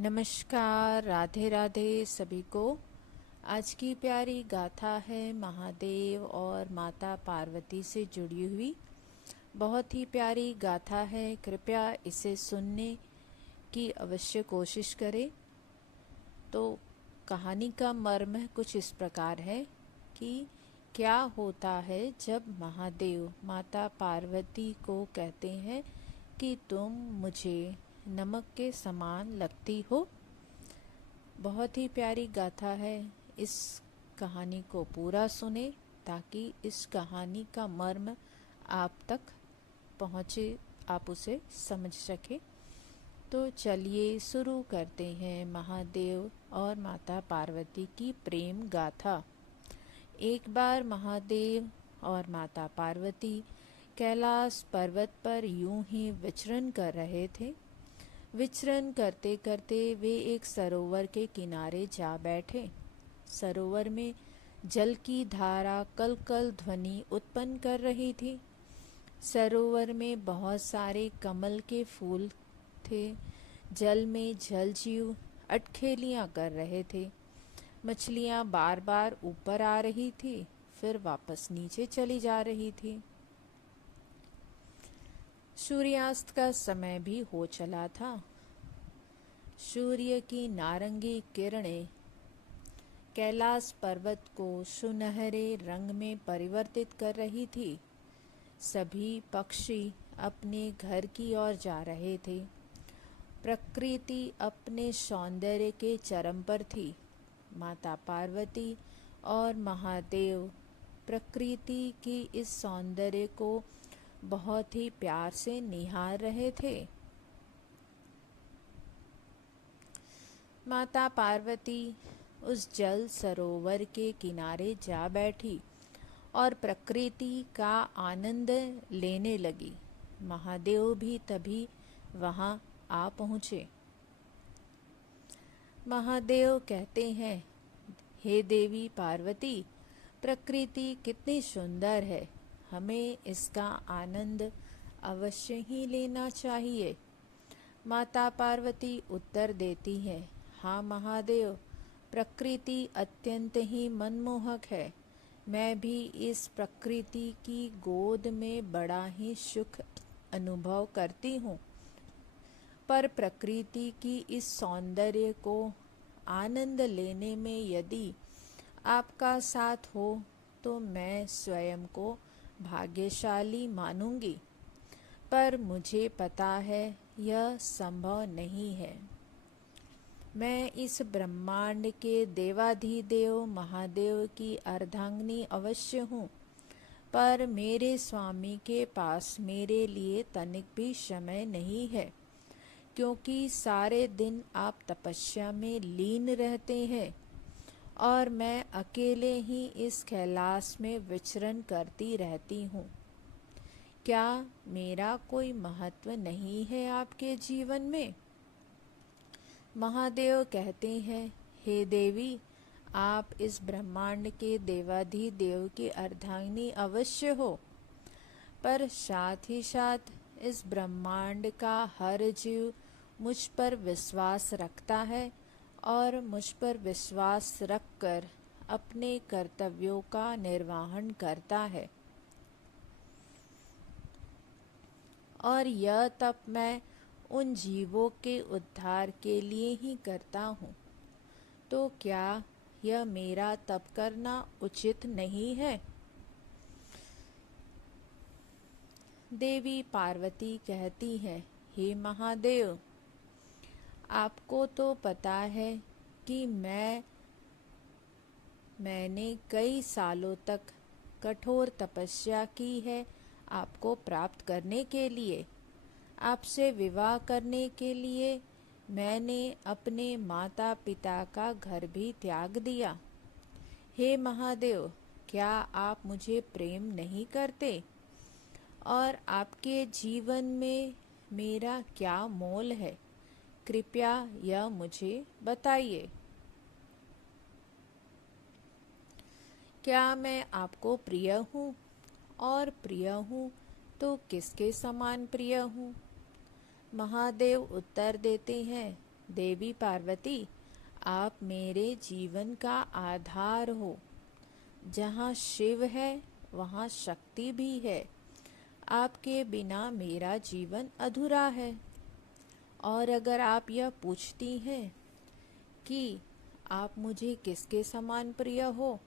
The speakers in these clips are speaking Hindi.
नमस्कार, राधे राधे सभी को। आज की प्यारी गाथा है महादेव और माता पार्वती से जुड़ी हुई। बहुत ही प्यारी गाथा है, कृपया इसे सुनने की अवश्य कोशिश करें। तो कहानी का मर्म कुछ इस प्रकार है कि क्या होता है जब महादेव माता पार्वती को कहते हैं कि तुम मुझे नमक के समान लगती हो। बहुत ही प्यारी गाथा है। इस कहानी को पूरा सुने ताकि इस कहानी का मर्म आप तक पहुँचे, आप उसे समझ सके। तो चलिए शुरू करते हैं महादेव और माता पार्वती की प्रेम गाथा। एक बार महादेव और माता पार्वती कैलाश पर्वत पर यूं ही विचरण कर रहे थे। विचरण करते करते वे एक सरोवर के किनारे जा बैठे। सरोवर में जल की धारा कल कल ध्वनि उत्पन्न कर रही थी। सरोवर में बहुत सारे कमल के फूल थे। जल में जल जीव अटखेलियां कर रहे थे। मछलियां बार बार ऊपर आ रही थी, फिर वापस नीचे चली जा रही थी। सूर्यास्त का समय भी हो चला था। सूर्य की नारंगी किरणें कैलाश पर्वत को सुनहरे रंग में परिवर्तित कर रही थी। सभी पक्षी अपने घर की ओर जा रहे थे। प्रकृति अपने सौंदर्य के चरम पर थी। माता पार्वती और महादेव प्रकृति की इस सौंदर्य को बहुत ही प्यार से निहार रहे थे। माता पार्वती उस जल सरोवर के किनारे जा बैठी और प्रकृति का आनंद लेने लगी। महादेव भी तभी वहां आ पहुँचे। महादेव कहते हैं, हे देवी पार्वती, प्रकृति कितनी सुंदर है, हमें इसका आनंद अवश्य ही लेना चाहिए। माता पार्वती उत्तर देती है, हाँ महादेव, प्रकृति अत्यंत ही मनमोहक है। मैं भी इस प्रकृति की गोद में बड़ा ही सुख अनुभव करती हूँ। पर प्रकृति की इस सौंदर्य को आनंद लेने में यदि आपका साथ हो तो मैं स्वयं को भाग्यशाली मानूंगी। पर मुझे पता है यह संभव नहीं है। मैं इस ब्रह्मांड के देवाधिदेव महादेव की अर्धांगिनी अवश्य हूँ, पर मेरे स्वामी के पास मेरे लिए तनिक भी समय नहीं है, क्योंकि सारे दिन आप तपस्या में लीन रहते हैं और मैं अकेले ही इस कैलाश में विचरण करती रहती हूँ। क्या मेरा कोई महत्व नहीं है आपके जीवन में? महादेव कहते हैं, हे देवी, आप इस ब्रह्मांड के देवाधिदेव की अर्धांगिनी अवश्य हो, पर साथ ही साथ इस ब्रह्मांड का हर जीव मुझ पर विश्वास रखता है और मुझ पर विश्वास रखकर अपने कर्तव्यों का निर्वहन करता है। और यह तप मैं उन जीवों के उद्धार के लिए ही करता हूँ। तो क्या यह मेरा तप करना उचित नहीं है? देवी पार्वती कहती है, हे महादेव, आपको तो पता है कि मैंने कई सालों तक कठोर तपस्या की है आपको प्राप्त करने के लिए। आपसे विवाह करने के लिए मैंने अपने माता पिता का घर भी त्याग दिया। हे महादेव, क्या आप मुझे प्रेम नहीं करते? और आपके जीवन में मेरा क्या मोल है? कृपया यह मुझे बताइए। क्या मैं आपको प्रिय हूँ? और प्रिय हूँ तो किसके समान प्रिय हूँ? महादेव उत्तर देते हैं, देवी पार्वती, आप मेरे जीवन का आधार हो। जहाँ शिव है वहाँ शक्ति भी है। आपके बिना मेरा जीवन अधूरा है। और अगर आप यह पूछती हैं कि आप मुझे किसके समान प्रिय हो,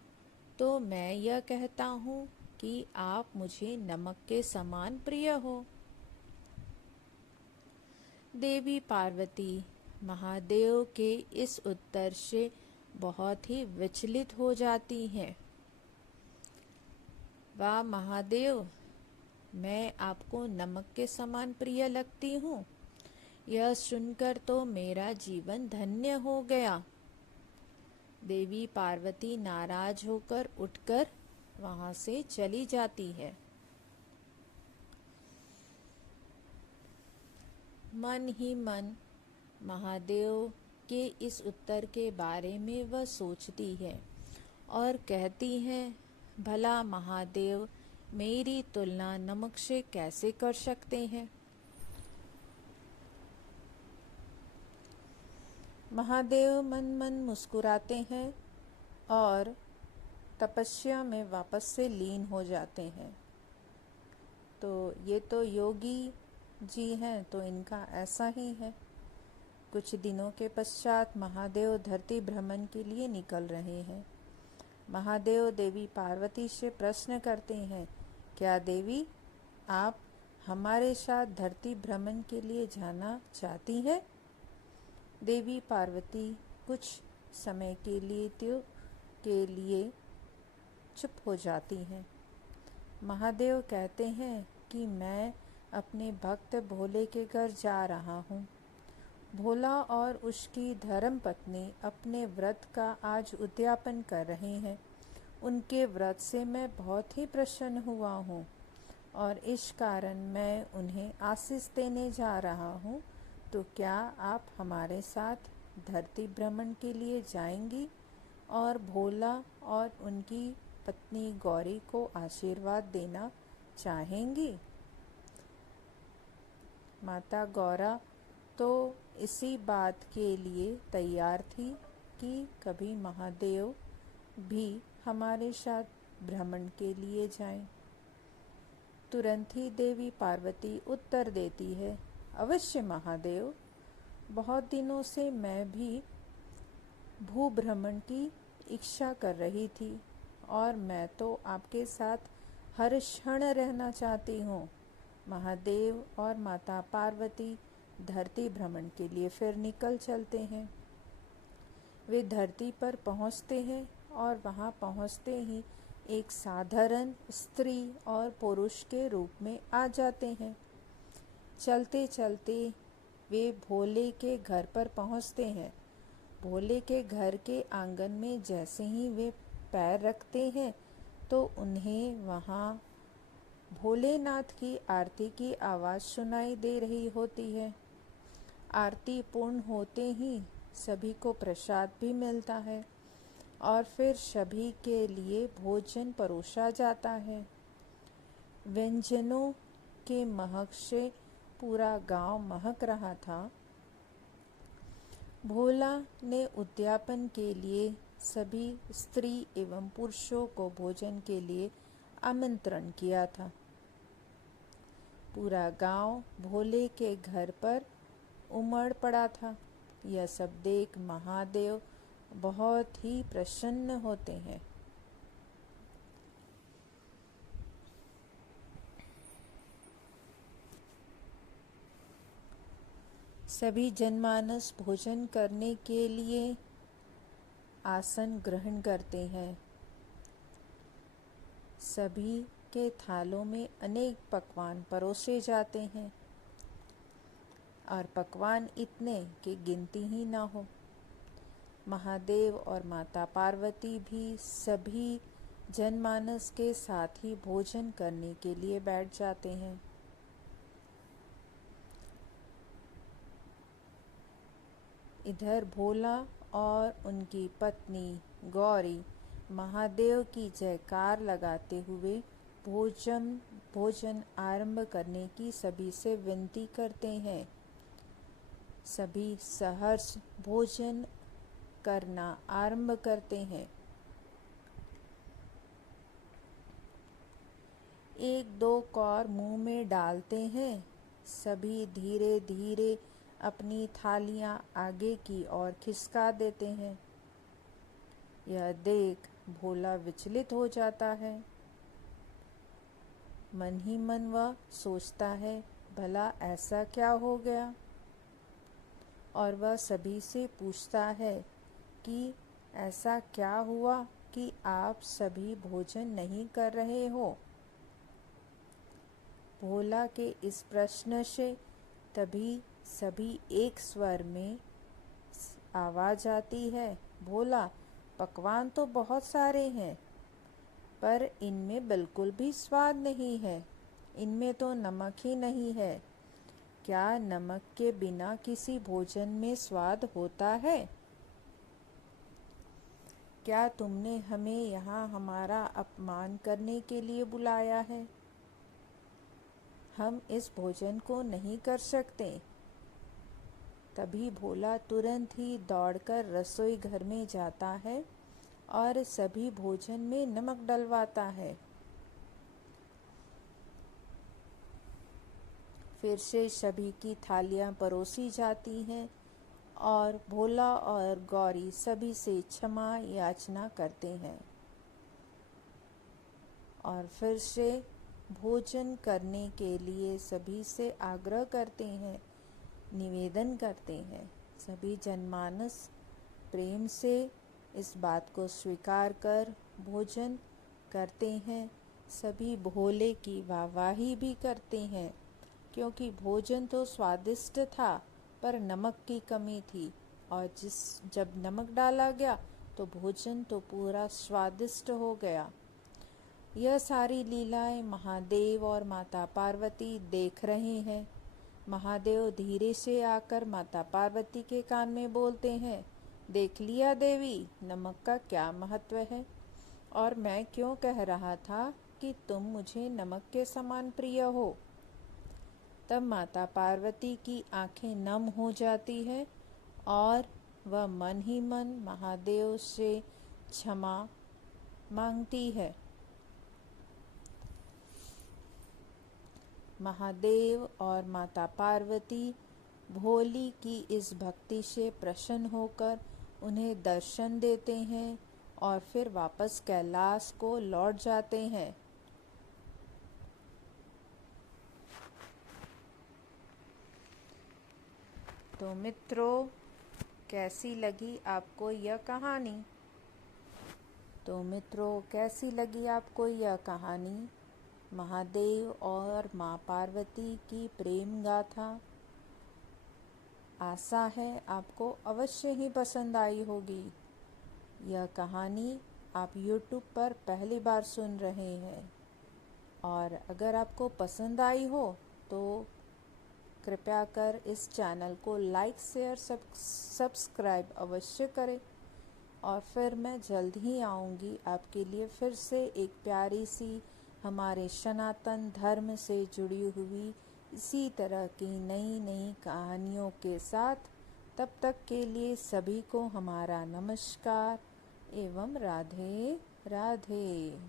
तो मैं यह कहता हूँ कि आप मुझे नमक के समान प्रिय हो। देवी पार्वती महादेव के इस उत्तर से बहुत ही विचलित हो जाती हैं। वाह महादेव, मैं आपको नमक के समान प्रिय लगती हूँ। यह सुनकर तो मेरा जीवन धन्य हो गया। देवी पार्वती नाराज होकर उठकर वहां से चली जाती है। मन ही मन महादेव के इस उत्तर के बारे में वह सोचती है और कहती है, भला महादेव मेरी तुलना नमक से कैसे कर सकते हैं। महादेव मन मन मुस्कुराते हैं और तपस्या में वापस से लीन हो जाते हैं। तो ये तो योगी जी हैं, तो इनका ऐसा ही है। कुछ दिनों के पश्चात महादेव धरती भ्रमण के लिए निकल रहे हैं। महादेव देवी पार्वती से प्रश्न करते हैं, क्या देवी आप हमारे साथ धरती भ्रमण के लिए जाना चाहती हैं? देवी पार्वती कुछ समय के लिए चुप हो जाती हैं। महादेव कहते हैं कि मैं अपने भक्त भोले के घर जा रहा हूँ। भोला और उसकी धर्म पत्नी अपने व्रत का आज उद्यापन कर रहे हैं। उनके व्रत से मैं बहुत ही प्रसन्न हुआ हूँ और इस कारण मैं उन्हें आशीष देने जा रहा हूँ। तो क्या आप हमारे साथ धरती भ्रमण के लिए जाएंगी और भोला और उनकी पत्नी गौरी को आशीर्वाद देना चाहेंगी? माता गौरा तो इसी बात के लिए तैयार थी कि कभी महादेव भी हमारे साथ भ्रमण के लिए जाएं। तुरंत ही देवी पार्वती उत्तर देती है, अवश्य महादेव, बहुत दिनों से मैं भी भूभ्रमण की इच्छा कर रही थी और मैं तो आपके साथ हर क्षण रहना चाहती हूँ। महादेव और माता पार्वती धरती भ्रमण के लिए फिर निकल चलते हैं। वे धरती पर पहुँचते हैं और वहाँ पहुँचते ही एक साधारण स्त्री और पुरुष के रूप में आ जाते हैं। चलते चलते वे भोले के घर पर पहुँचते हैं। भोले के घर के आंगन में जैसे ही वे पैर रखते हैं तो उन्हें वहाँ भोलेनाथ की आरती की आवाज़ सुनाई दे रही होती है। आरती पूर्ण होते ही सभी को प्रसाद भी मिलता है और फिर सभी के लिए भोजन परोसा जाता है। व्यंजनों के महक से पूरा गांव महक रहा था। भोला ने उद्यापन के लिए सभी स्त्री एवं पुरुषों को भोजन के लिए आमंत्रण किया था। पूरा गांव भोले के घर पर उमड़ पड़ा था। यह सब देख महादेव बहुत ही प्रसन्न होते हैं। सभी जनमानस भोजन करने के लिए आसन ग्रहण करते हैं। सभी के थालों में अनेक पकवान परोसे जाते हैं और पकवान इतने कि गिनती ही ना हो। महादेव और माता पार्वती भी सभी जनमानस के साथ ही भोजन करने के लिए बैठ जाते हैं। इधर भोला और उनकी पत्नी गौरी महादेव की जयकार लगाते हुए भोजन आरंभ करने की सभी से विनती करते हैं। सभी सहर्ष भोजन करना आरंभ करते हैं। एक दो कौर मुंह में डालते हैं। सभी धीरे धीरे अपनी थालियां आगे की ओर खिसका देते हैं। यह देख भोला विचलित हो जाता है। मन ही मन वह सोचता है, भला ऐसा क्या हो गया? और वह सभी से पूछता है कि ऐसा क्या हुआ कि आप सभी भोजन नहीं कर रहे हो? भोला के इस प्रश्न से तभी सभी एक स्वर में आवाज आती है, भोला, पकवान तो बहुत सारे हैं, पर इनमें बिल्कुल भी स्वाद नहीं है। इनमें तो नमक ही नहीं है। क्या नमक के बिना किसी भोजन में स्वाद होता है? क्या तुमने हमें यहाँ हमारा अपमान करने के लिए बुलाया है? हम इस भोजन को नहीं कर सकते। तभी भोला तुरंत ही दौड़कर रसोई घर में जाता है और सभी भोजन में नमक डलवाता है। फिर से सभी की थालियां परोसी जाती हैं और भोला और गौरी सभी से क्षमा याचना करते हैं और फिर से भोजन करने के लिए सभी से आग्रह करते हैं, निवेदन करते हैं। सभी जनमानस प्रेम से इस बात को स्वीकार कर भोजन करते हैं। सभी भोले की वाहवाही भी करते हैं, क्योंकि भोजन तो स्वादिष्ट था, पर नमक की कमी थी, और जब नमक डाला गया तो भोजन तो पूरा स्वादिष्ट हो गया। यह सारी लीलाएं महादेव और माता पार्वती देख रहे हैं। महादेव धीरे से आकर माता पार्वती के कान में बोलते हैं, देख लिया देवी, नमक का क्या महत्व है, और मैं क्यों कह रहा था कि तुम मुझे नमक के समान प्रिय हो। तब माता पार्वती की आंखें नम हो जाती है और वह मन ही मन महादेव से क्षमा मांगती है। महादेव और माता पार्वती भोली की इस भक्ति से प्रसन्न होकर उन्हें दर्शन देते हैं और फिर वापस कैलाश को लौट जाते हैं। तो मित्रों, कैसी लगी आपको यह कहानी? महादेव और माँ पार्वती की प्रेम गाथा। आशा है आपको अवश्य ही पसंद आई होगी। यह कहानी आप YouTube पर पहली बार सुन रहे हैं, और अगर आपको पसंद आई हो तो कृपया कर इस चैनल को लाइक, शेयर, सब्सक्राइब अवश्य करें। और फिर मैं जल्द ही आऊँगी आपके लिए फिर से एक प्यारी सी हमारे सनातन धर्म से जुड़ी हुई इसी तरह की नई नई कहानियों के साथ। तब तक के लिए सभी को हमारा नमस्कार एवं राधे राधे।